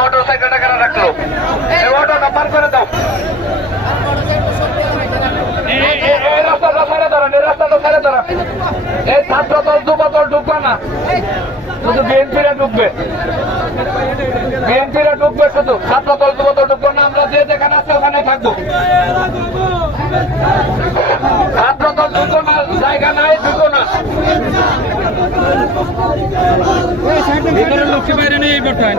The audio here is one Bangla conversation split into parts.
মোটরসাইকেলটা কেন রাখলো? অটো নাম্বার করে দাও। এই রাস্তাটা ছেড়ে দাঁড়ান, এই রাস্তাটা ছেড়ে দাঁড়ান। এই ছাত্র দল যুবদল ঢুকবে না, শুধু বিএনপিরা ঢুকবে, বিএনপিরা ঢুকবে শুধু, ছাত্র দল যুবদল ঢুকবে না। আমরা যে যেখানে আছে ওখানে থাকবো। ছাত্র দল ঢুকবো না, জায়গা নাই, ঢুকবো না। লক্ষ্মী বাইরে নেই এই বর্তমান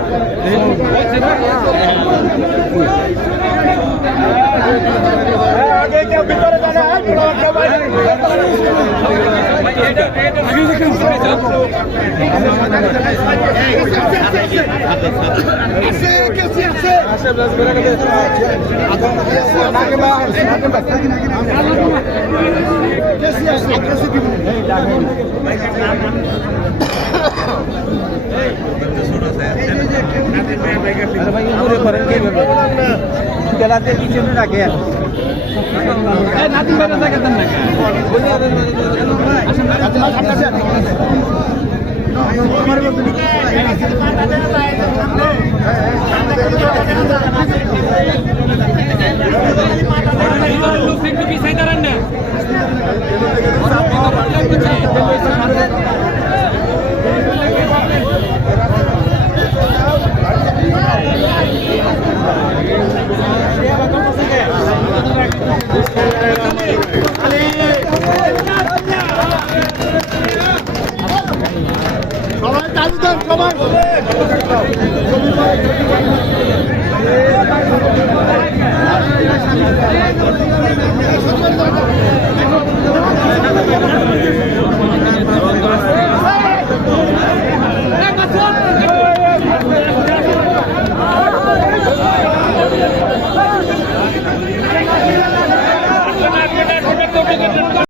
পিছাই দাঁড়ান